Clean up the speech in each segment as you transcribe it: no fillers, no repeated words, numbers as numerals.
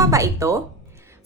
Tama ba ito?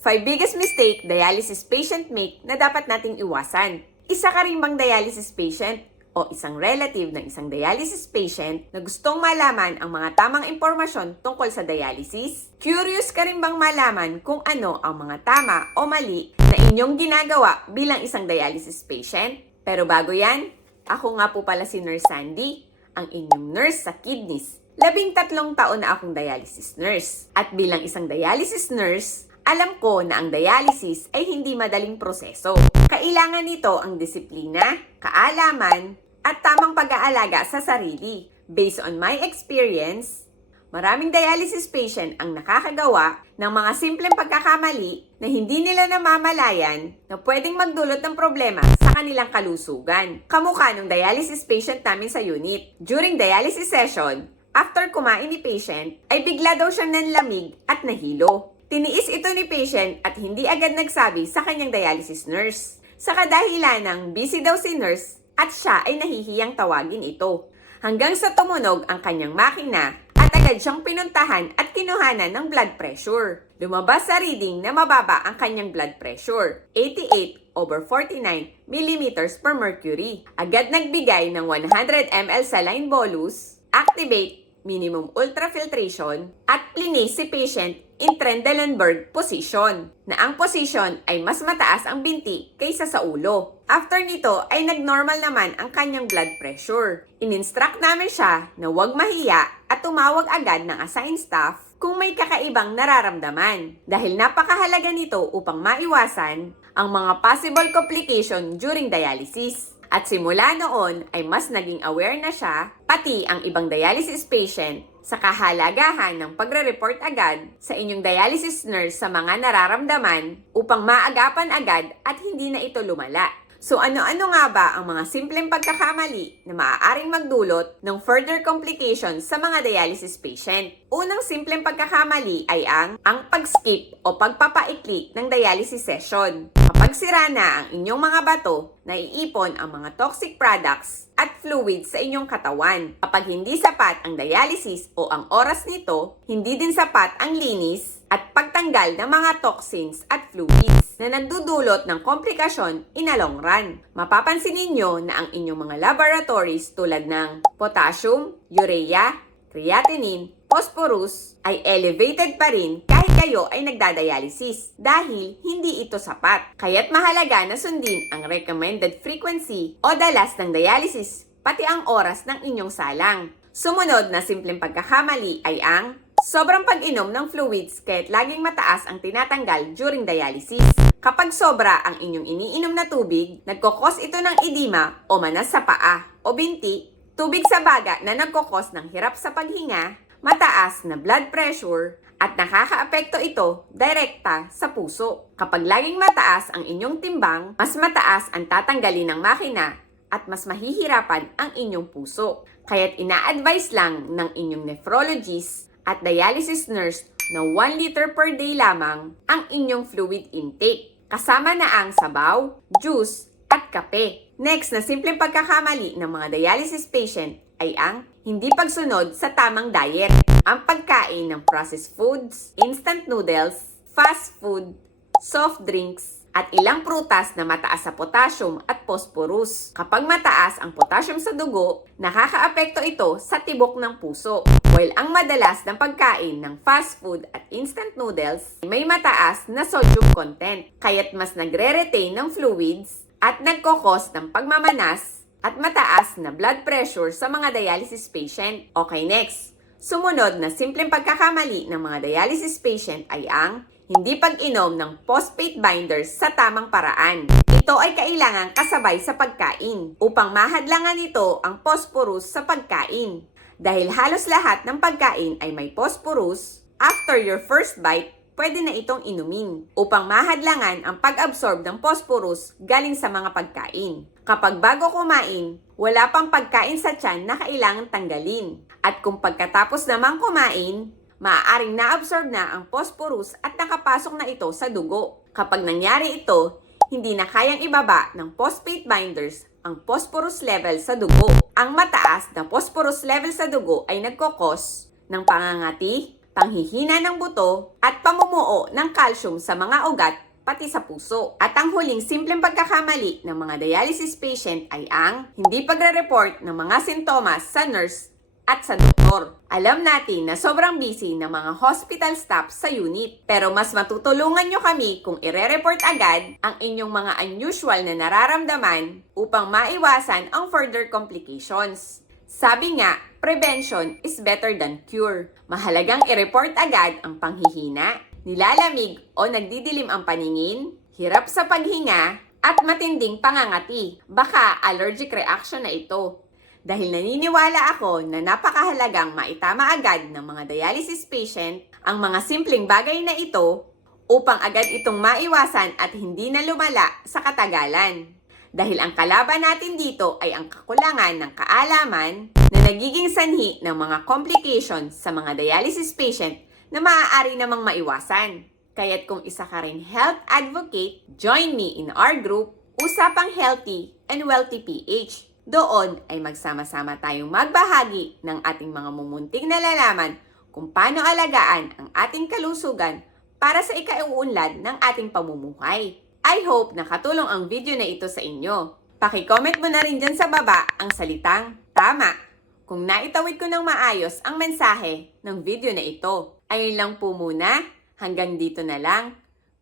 5 biggest mistake dialysis patient make na dapat nating iwasan. Isa ka rin bang dialysis patient o isang relative ng isang dialysis patient na gustong malaman ang mga tamang impormasyon tungkol sa dialysis? Curious ka rin bang malaman kung ano ang mga tama o mali na inyong ginagawa bilang isang dialysis patient? Pero bago yan, ako nga po pala si Nurse Sandy, ang inyong nurse sa kidneys. 13 taon na akong dialysis nurse. At bilang isang dialysis nurse, alam ko na ang dialysis ay hindi madaling proseso. Kailangan nito ang disiplina, kaalaman, at tamang pag-aalaga sa sarili. Based on my experience, maraming dialysis patient ang nakakagawa ng mga simpleng pagkakamali na hindi nila namamalayan na pwedeng magdulot ng problema sa kanilang kalusugan. Kamukha ng dialysis patient namin sa unit. During dialysis session, after kumain ni patient, ay bigla daw siyang nanlamig at nahilo. Tiniis ito ni patient at hindi agad nagsabi sa kanyang dialysis nurse. Sa kadahilan ng busy daw si nurse at siya ay nahihiyang tawagin ito. Hanggang sa tumunog ang kanyang makina at agad siyang pinuntahan at kinuhanan ng blood pressure. Lumabas sa reading na mababa ang kanyang blood pressure, 88/49 millimeters per mercury. Agad nagbigay ng 100 ml saline bolus, activate minimum ultrafiltration, at plinis si patient in Trendelenburg position, na ang position ay mas mataas ang binti kaysa sa ulo. After nito ay nag-normal naman ang kanyang blood pressure. In-instruct namin siya na huwag mahiya at tumawag agad ng assigned staff kung may kakaibang nararamdaman, dahil napakahalaga nito upang maiwasan ang mga possible complication during dialysis. At simula noon ay mas naging aware na siya, pati ang ibang dialysis patient, sa kahalagahan ng pagre-report agad sa inyong dialysis nurse sa mga nararamdaman upang maagapan agad at hindi na ito lumala. So ano-ano nga ba ang mga simpleng pagkakamali na maaaring magdulot ng further complications sa mga dialysis patient? Unang simpleng pagkakamali ay ang pag-skip o pagpapaikli ng dialysis session. Kapag sira na ang inyong mga bato, naiipon ang mga toxic products at fluids sa inyong katawan. Kapag hindi sapat ang dialysis o ang oras nito, hindi din sapat ang linis at pagtanggal ng mga toxins at fluids na nagdudulot ng komplikasyon in a long run. Mapapansin ninyo na ang inyong mga laboratories tulad ng potassium, urea, creatinine, phosphorus ay elevated pa rin kahit kayo ay nagdadialysis dahil hindi ito sapat. Kaya't mahalaga na sundin ang recommended frequency o dalas ng dialysis pati ang oras ng inyong salang. Sumunod na simpleng pagkakamali ay ang sobrang pag-inom ng fluids kaya't laging mataas ang tinatanggal during dialysis. Kapag sobra ang inyong iniinom na tubig, nagkokos ito ng edema o manas sa paa o binti, tubig sa baga na nagkokos ng hirap sa paghinga, mataas na blood pressure, at nakakaapekto ito direkta sa puso. Kapag laging mataas ang inyong timbang, mas mataas ang tatanggalin ng makina at mas mahihirapan ang inyong puso. Kaya't ina-advise lang ng inyong nephrologist at dialysis nurse na 1 liter per day lamang ang inyong fluid intake, kasama na ang sabaw, juice, at kape. Next na simpleng pagkakamali ng mga dialysis patient ay ang hindi pagsunod sa tamang diet. Ang pagkain ng processed foods, instant noodles, fast food, soft drinks, at ilang prutas na mataas sa potassium at phosphorus. Kapag mataas ang potassium sa dugo, nakakaapekto ito sa tibok ng puso. While ang madalas ng pagkain ng fast food at instant noodles may mataas na sodium content, kaya't mas nagre-retain ng fluids at nagkokos ng pagmamanas at mataas na blood pressure sa mga dialysis patient. Okay, next. Sumunod na simpleng pagkakamali ng mga dialysis patient ay ang hindi pag-inom ng phosphate binders sa tamang paraan. Ito ay kailangang kasabay sa pagkain upang mahadlangan nito ang phosphorus sa pagkain. Dahil halos lahat ng pagkain ay may phosphorus, after your first bite, pwede na itong inumin upang mahadlangan ang pag-absorb ng phosphorus galing sa mga pagkain. Kapag bago kumain, wala pang pagkain sa tiyan na kailangang tanggalin. At kung pagkatapos namang kumain, maaaring na-absorb na ang phosphorus at nakapasok na ito sa dugo. Kapag nangyari ito, hindi na kayang ibaba ng phosphate binders ang phosphorus level sa dugo. Ang mataas na phosphorus level sa dugo ay nagkokos ng pangangati, panghihina ng buto, at pamumuo ng calcium sa mga ugat pati sa puso. At ang huling simpleng pagkakamali ng mga dialysis patient ay ang hindi pagre-report ng mga sintomas sa nurse at sa doktor. Alam natin na sobrang busy ng mga hospital staff sa unit, pero mas matutulungan nyo kami kung ire-report agad ang inyong mga unusual na nararamdaman upang maiwasan ang further complications. Sabi nga, prevention is better than cure. Mahalagang i-report agad ang panghihina, nilalamig o nagdidilim ang paningin, hirap sa paghinga, at matinding pangangati. Baka allergic reaction na ito. Dahil naniniwala ako na napakahalagang maitama agad ng mga dialysis patient ang mga simpleng bagay na ito upang agad itong maiwasan at hindi na lumala sa katagalan. Dahil ang kalaban natin dito ay ang kakulangan ng kaalaman na nagiging sanhi ng mga complications sa mga dialysis patient na maaari namang maiwasan. Kaya't kung isa ka ring health advocate, join me in our group, Usapang Healthy and Wealthy PH. Doon ay magsama-sama tayong magbahagi ng ating mga mumunting nalalaman kung paano alagaan ang ating kalusugan para sa ikauunlad ng ating pamumuhay. I hope nakatulong ang video na ito sa inyo. Paki-comment mo na rin dyan sa baba ang salitang tama kung naitawid ko ng maayos ang mensahe ng video na ito. Ayun lang po muna, hanggang dito na lang.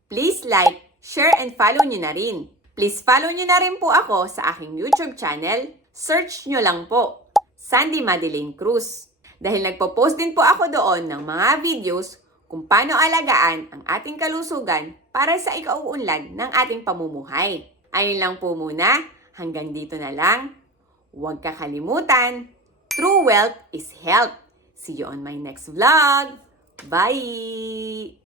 Please like, share, and follow nyo na rin. Please follow nyo na rin po ako sa aking YouTube channel. Search nyo lang po, Sandy Madeline Cruz. Dahil nagpo-post din po ako doon ng mga videos kung paano alagaan ang ating kalusugan para sa ikauunlad ng ating pamumuhay. Ayun lang po muna, hanggang dito na lang. Huwag kakalimutan, true wealth is health. See you on my next vlog. Bye!